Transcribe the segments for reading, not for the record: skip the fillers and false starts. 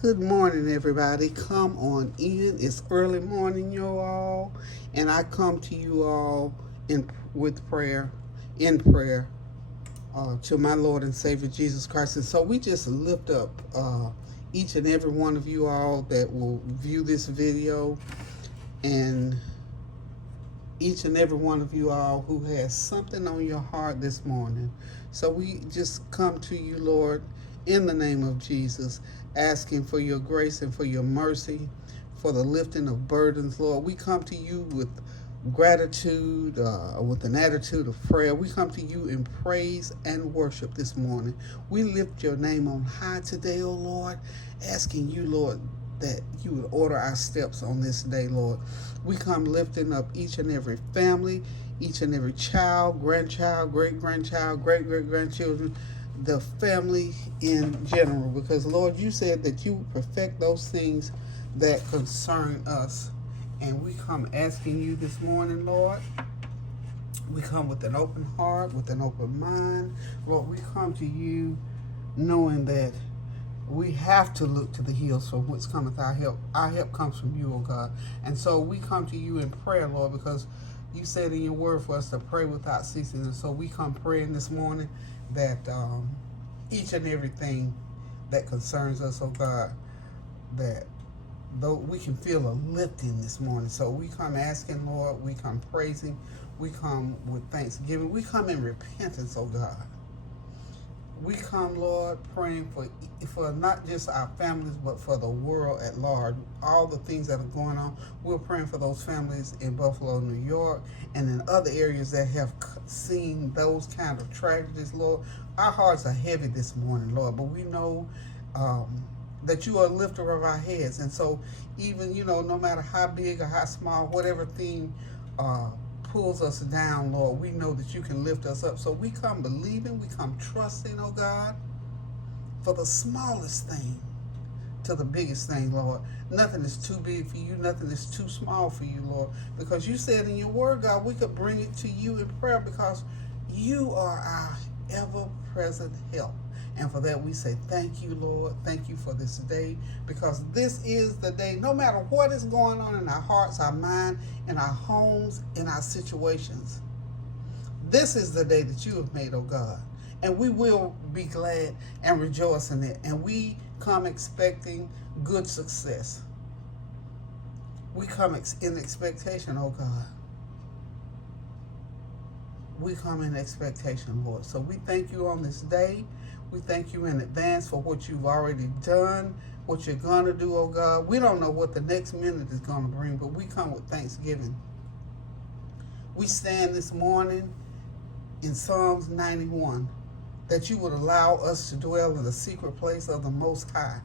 Good morning, everybody. Come on in. It's early morning, you all, and I come to you all in prayer to my Lord and Savior Jesus Christ. And so we just lift up each and every one of you all that will view this video, and each and every one of you all who has something on your heart this morning. So we just come to you, Lord, in the name of Jesus, asking for your grace and for your mercy, for the lifting of burdens, Lord. We come to you with gratitude, with an attitude of prayer. We come to you in praise and worship this morning. We lift your name on high today, O Lord, asking you, Lord, that you would order our steps on this day, Lord. We come lifting up each and every family, each and every child, grandchild, great-grandchild, great-great-grandchildren, the family in general, because, Lord, you said that you would perfect those things that concern us. And we come asking you this morning, Lord, we come with an open heart, with an open mind. Lord, we come to you knowing that we have to look to the hills from whence cometh our help. Our help comes from you, O God. And so we come to you in prayer, Lord, because you said in your word for us to pray without ceasing. And so we come praying this morning that each and everything that concerns us, oh God, that though we can feel a lifting this morning. So we come asking, Lord, we come praising, we come with thanksgiving, we come in repentance, oh God. We come, Lord, praying for not just our families, but for the world at large. All the things that are going on, we're praying for those families in Buffalo, New York, and in other areas that have seen those kind of tragedies, Lord. Our hearts are heavy this morning, Lord, but we know that you are a lifter of our heads. And so even, no matter how big or how small, whatever thing pulls us down, Lord, we know that you can lift us up. So we come believing, we come trusting, oh God, for the smallest thing to the biggest thing, Lord. Nothing is too big for you. Nothing is too small for you, Lord. Because you said in your word, God, we could bring it to you in prayer because you are our ever-present help. And for that we say thank you, Lord. Thank you for this day, because this is the day, no matter what is going on in our hearts, our mind, in our homes, in our situations. This is the day that you have made, oh God. And we will be glad and rejoice in it. And we come expecting good success. We come in expectation, oh God. We come in expectation, Lord. So we thank you on this day. We thank you in advance for what you've already done, what you're going to do, oh God. We don't know what the next minute is going to bring, but we come with thanksgiving. We stand this morning in Psalms 91, that you would allow us to dwell in the secret place of the Most High.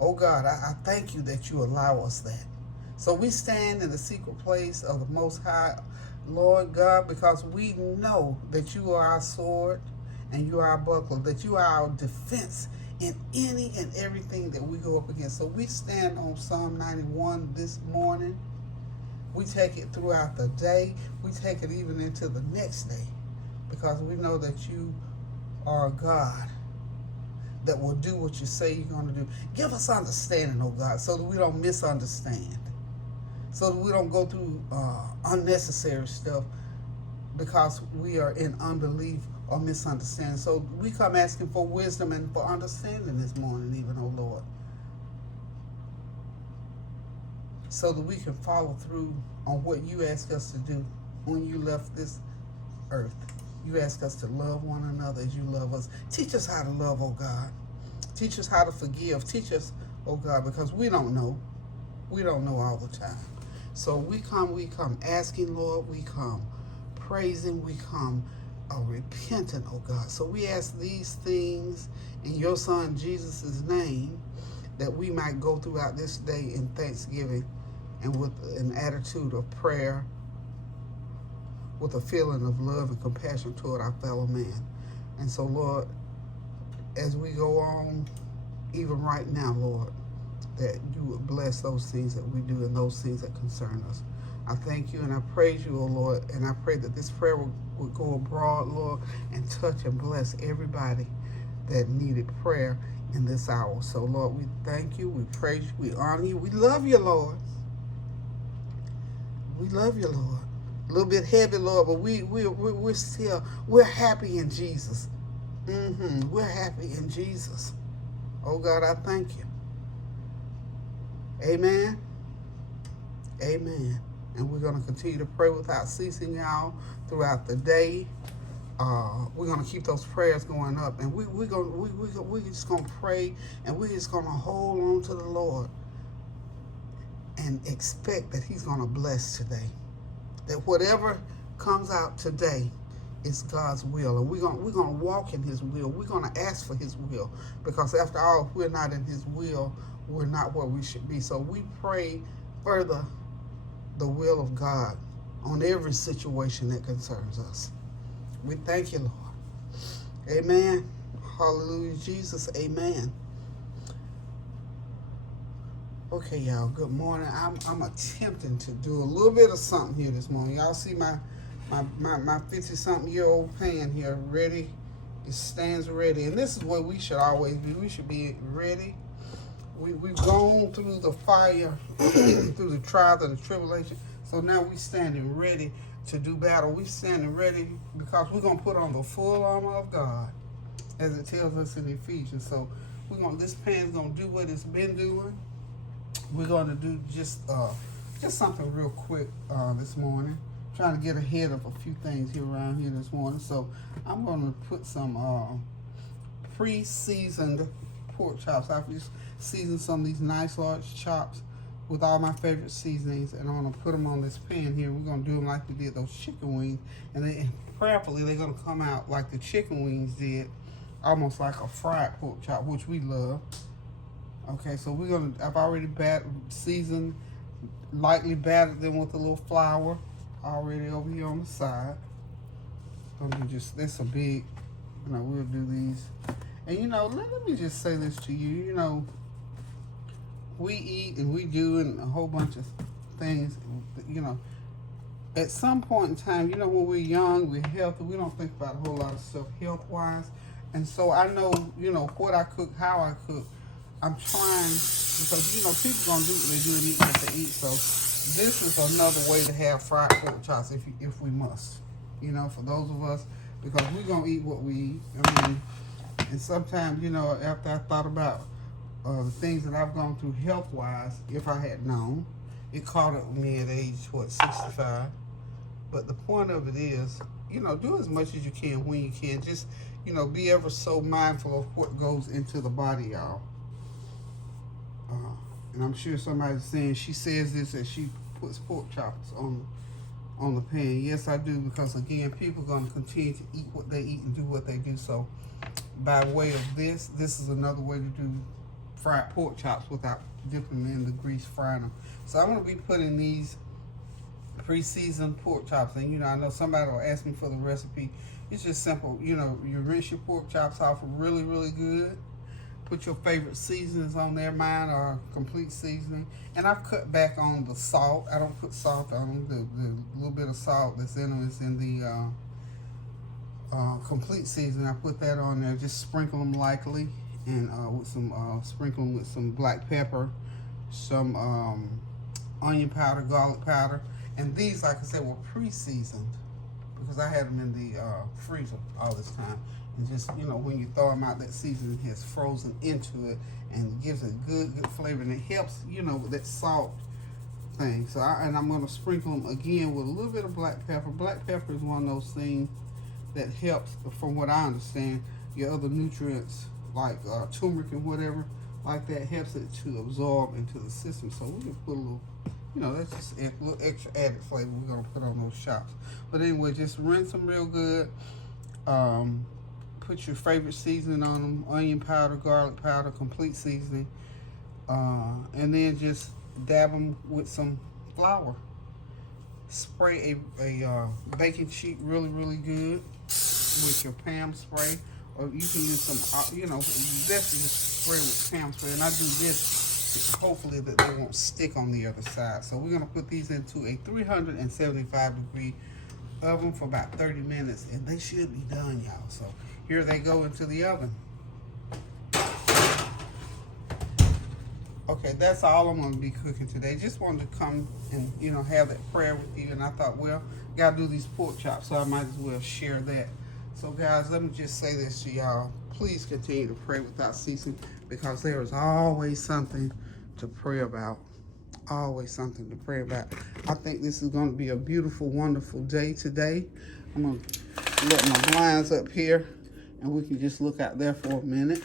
Oh God, I thank you that you allow us that. So we stand in the secret place of the Most High, Lord God, because we know that you are our sword and you are our buckler, that you are our defense in any and everything that we go up against. So we stand on Psalm 91 this morning. We take it throughout the day. We take it even into the next day, because we know that you are a God that will do what you say you're going to do. Give us understanding, oh God, so that we don't misunderstand, so that we don't go through unnecessary stuff because we are in unbelief or misunderstanding. So we come asking for wisdom and for understanding this morning, even, oh Lord, so that we can follow through on what you ask us to do when you left this earth. You ask us to love one another as you love us. Teach us how to love, oh God. Teach us how to forgive. Teach us, oh God, because we don't know. We don't know all the time. So we come asking, Lord. We come praising. We come repentant, oh God. So we ask these things in your Son Jesus' name, that we might go throughout this day in thanksgiving and with an attitude of prayer, with a feeling of love and compassion toward our fellow man. And so, Lord, as we go on, even right now, Lord, that you would bless those things that we do and those things that concern us. I thank you and I praise you, O Lord, and I pray that this prayer will go abroad, Lord, and touch and bless everybody that needed prayer in this hour. So, Lord, we thank you, we praise you, we honor you, we love you, Lord. We love you, Lord. A little bit heavy, Lord, but we're happy in Jesus. We're happy in Jesus. Oh, God, I thank you. Amen. Amen. And we're going to continue to pray without ceasing, y'all, throughout the day. We're going to keep those prayers going up. And we're just going to pray, and we're just going to hold on to the Lord and expect that he's going to bless today. That whatever comes out today is God's will. And we're going to walk in his will. We're going to ask for his will. Because after all, if we're not in his will, we're not where we should be. So we pray further the will of God on every situation that concerns us. We thank you, Lord. Amen. Hallelujah, Jesus. Amen. Okay, y'all, good morning. I'm attempting to do a little bit of something here this morning. Y'all see my 50-something-year-old pan here ready. It stands ready. And this is where we should always be. We should be ready. We've gone through the fire, through the trials and the tribulation. So now we're standing ready to do battle. We're standing ready because we're going to put on the full armor of God, as it tells us in Ephesians. So this pan's going to do what it's been doing. We're going to do just something real quick this morning. Trying to get ahead of a few things here around here this morning. So I'm going to put some pre-seasoned pork chops. I've just seasoned some of these nice large chops with all my favorite seasonings, and I'm going to put them on this pan here. We're going to do them like we did those chicken wings, and prayerfully they're going to come out like the chicken wings did, almost like a fried pork chop, which we love. Okay, so I've already seasoned, lightly battered them with a little flour already over here on the side. That's a big, we'll do these. And let me just say this to you, we eat and we do and a whole bunch of things, at some point in time, when we're young, we're healthy, we don't think about a whole lot of stuff health-wise. And so I know, what I cook, how I cook, I'm trying, because, people going to do what they do and eat what they eat. So this is another way to have fried pork chops if we must, for those of us, because we're going to eat what we eat. And sometimes, after I thought about the things that I've gone through health-wise, if I had known, it caught up with me at age, 65. But the point of it is, do as much as you can when you can. Just, be ever so mindful of what goes into the body, y'all. And I'm sure somebody's saying she says this as she puts pork chops on the pan. Yes, I do, because again, people are going to continue to eat what they eat and do what they do. So by way of this is another way to do fried pork chops without dipping them in the grease, frying them. So I'm going to be putting these pre-seasoned pork chops, and I know somebody will ask me for the recipe. It's just simple. You rinse your pork chops off really, really good. Put your favorite seasonings on there. Mine are complete seasoning. And I've cut back on the salt. I don't put salt on them. The little bit of salt that's in them is in the complete seasoning. I put that on there. Just sprinkle them lightly. And sprinkle them with some black pepper, some onion powder, garlic powder. And these, like I said, were pre-seasoned because I had them in the freezer all this time. And just, when you throw them out, that seasoning has frozen into it and gives a good flavor. And it helps, with that salt thing. So I'm going to sprinkle them again with a little bit of black pepper. Black pepper is one of those things that helps, from what I understand, your other nutrients like turmeric and whatever like that, helps it to absorb into the system. So we can put a little, that's just a little extra added flavor we're going to put on those chops. But anyway, just rinse them real good. Put your favorite seasoning on them, onion powder, garlic powder, complete seasoning. And then just dab them with some flour. Spray a baking sheet really, really good with your Pam spray. Or you can use some, best to just spray with Pam spray. And I do this, hopefully that they won't stick on the other side. So we're going to put these into a 375-degree oven for about 30 minutes. And they should be done, y'all. So here they go into the oven. Okay, that's all I'm going to be cooking today. Just wanted to come and, have that prayer with you. And I thought, well, got to do these pork chops, so I might as well share that. So, guys, let me just say this to y'all. Please continue to pray without ceasing, because there is always something to pray about. Always something to pray about. I think this is going to be a beautiful, wonderful day today. I'm going to let my blinds up here, and we can just look out there for a minute.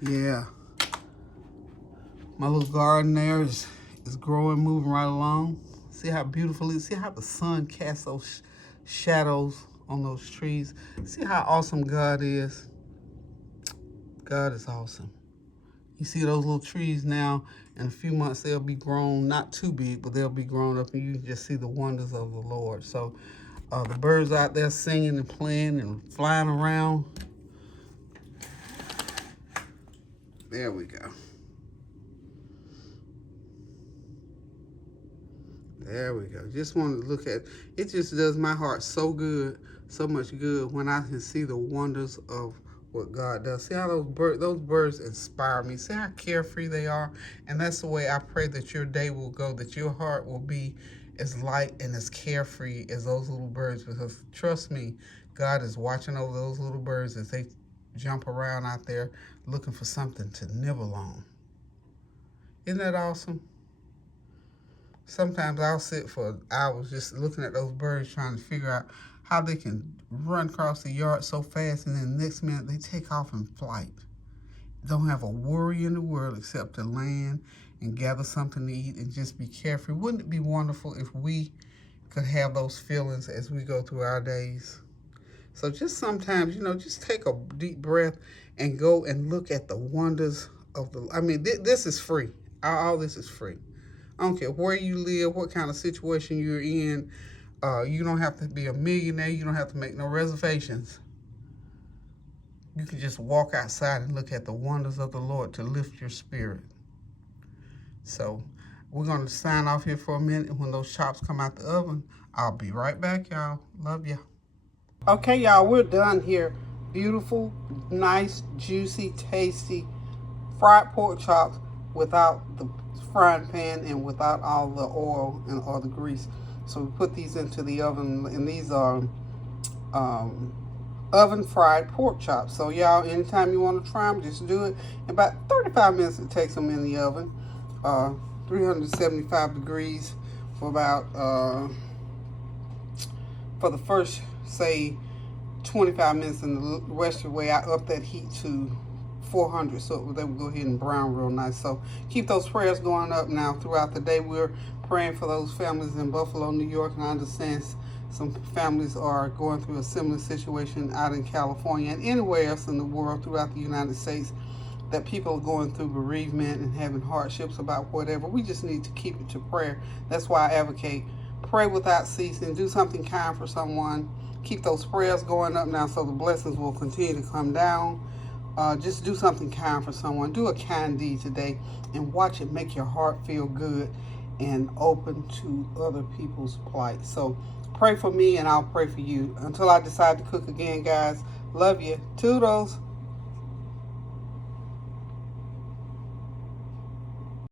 Yeah. My little garden there is growing, moving right along. See how beautiful it is? See how the sun casts those shadows on those trees? See how awesome God is? God is awesome. You see those little trees now, in a few months they'll be grown, not too big, but they'll be grown up, and you can just see the wonders of the Lord. So the birds out there singing and playing and flying around. There we go. There we go. Just wanted to look at it. Just does my heart so good, so much good, when I can see the wonders of what God does. See how those birds inspire me. See how carefree they are. And that's the way I pray that your day will go, that your heart will be as light and as carefree as those little birds. Because trust me, God is watching over those little birds as they jump around out there looking for something to nibble on. Isn't that awesome? Sometimes I'll sit for hours just looking at those birds, trying to figure out how they can run across the yard so fast, and then the next minute they take off in flight. Don't have a worry in the world except to land and gather something to eat and just be carefree. Wouldn't it be wonderful if we could have those feelings as we go through our days? So just sometimes, just take a deep breath and go and look at the wonders of this is free. All this is free. I don't care where you live, what kind of situation you're in. You don't have to be a millionaire. You don't have to make no reservations. You can just walk outside and look at the wonders of the Lord to lift your spirit. So we're going to sign off here for a minute. When those chops come out the oven, I'll be right back, y'all. Love ya. Okay, y'all, we're done here. Beautiful, nice, juicy, tasty fried pork chops without the frying pan and without all the oil and all the grease. So we put these into the oven, and these are oven fried pork chops. So y'all, anytime you want to try them, just do it. In about 35 minutes it takes them in the oven, 375 degrees for about for the first, say, 25 minutes, and the rest of the way I up that heat to 400, so they will go ahead and brown real nice. So keep those prayers going up now throughout the day. We're praying for those families in Buffalo, New York, and I understand some families are going through a similar situation out in California and anywhere else in the world throughout the United States, that people are going through bereavement and having hardships about whatever. We just need to keep it to prayer. That's why I advocate pray without ceasing. Do something kind for someone. Keep those prayers going up now so the blessings will continue to come down. Just do something kind for someone. Do a kind deed today and watch it make your heart feel good and open to other people's plight. So pray for me and I'll pray for you. Until I decide to cook again, guys, love you. Toodles.